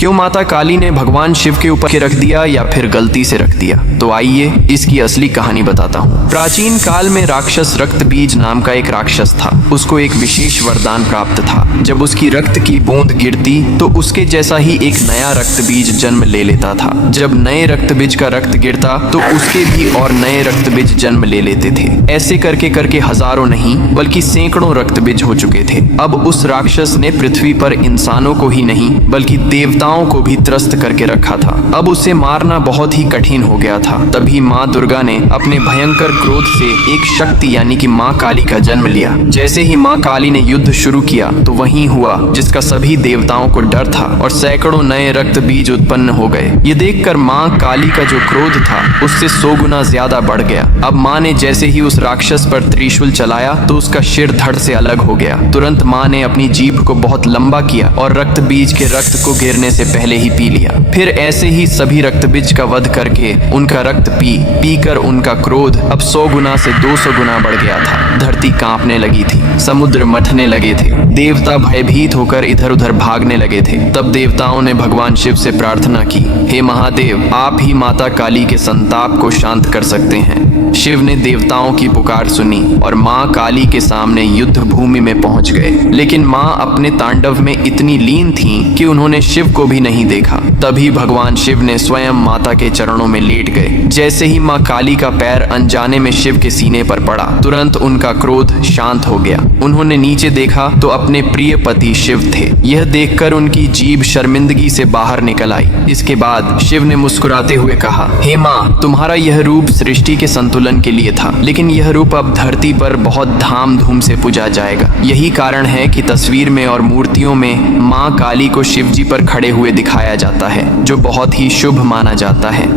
क्यों माता काली ने भगवान शिव के ऊपर रख दिया या फिर गलती से रख दिया? तो आइए इसकी असली कहानी बताता हूँ। प्राचीन काल में राक्षस रक्तबीज नाम का एक राक्षस था। उसको एक विशेष वरदान प्राप्त था। जब उसकी रक्त की बूंद गिरती तो उसके जैसा ही एक नया रक्तबीज जन्म ले लेता था। जब नए रक्तबीज का रक्त गिरता तो उसके भी और नए रक्तबीज जन्म ले लेते थे। ऐसे करके करके हजारों नहीं बल्कि सैकड़ों रक्तबीज हो चुके थे। अब उस राक्षस ने पृथ्वी पर इंसानों को ही नहीं बल्कि देवताओं को भी त्रस्त करके रखा था। अब उसे मारना बहुत ही कठिन हो गया था। तभी माँ दुर्गा ने अपने भयंकर क्रोध से एक शक्ति यानी कि माँ काली का जन्म लिया। जैसे ही माँ काली ने युद्ध शुरू किया तो वही हुआ जिसका सभी देवताओं को डर था और सैकड़ों नए रक्त बीज उत्पन्न हो गए। ये देखकर माँ काली का जो क्रोध था उससे 100 गुना ज्यादा बढ़ गया। अब माँ ने जैसे ही उस राक्षस पर त्रिशूल चलाया तो उसका सिर धड़ से अलग हो गया। तुरंत माँ ने अपनी जीभ को बहुत लंबा किया और रक्त बीज के रक्त को गिरने से पहले ही पी लिया। फिर ऐसे ही सभी रक्तबीज का वध करके उनका रक्त पी कर उनका क्रोध अब 100 गुना से 200 गुना बढ़ गया था। धरती कांपने लगी थी, समुद्र मथने लगे थे, देवता भयभीत होकर इधर उधर भागने लगे थे। तब देवताओं ने भगवान शिव से प्रार्थना की, हे महादेव, आप ही माता काली के संताप को शांत कर सकते हैं। शिव ने देवताओं की पुकार सुनी और माँ काली के सामने युद्ध भूमि में पहुंच गए। लेकिन माँ अपने तांडव में इतनी लीन थीं कि उन्होंने शिव को भी नहीं देखा। तभी भगवान शिव ने स्वयं माता के चरणों में लेट गए। जैसे ही माँ काली का पैर अनजाने में शिव के सीने पर पड़ा तुरंत उनका क्रोध शांत हो गया। उन्होंने नीचे देखा तो अपने प्रिय पति शिव थे। यह देखकर उनकी जीभ शर्मिंदगी से बाहर निकल आई। इसके बाद शिव ने मुस्कुराते हुए कहा, हे माँ, तुम्हारा यह रूप सृष्टि के संतुलन के लिए था, लेकिन यह रूप अब धरती पर बहुत धाम-धूम से पूजा जाएगा। यही कारण है कि तस्वीर में और मूर्तियों में माँ काली को शिव जी पर खड़े हुए दिखाया जाता है, जो बहुत ही शुभ माना जाता है।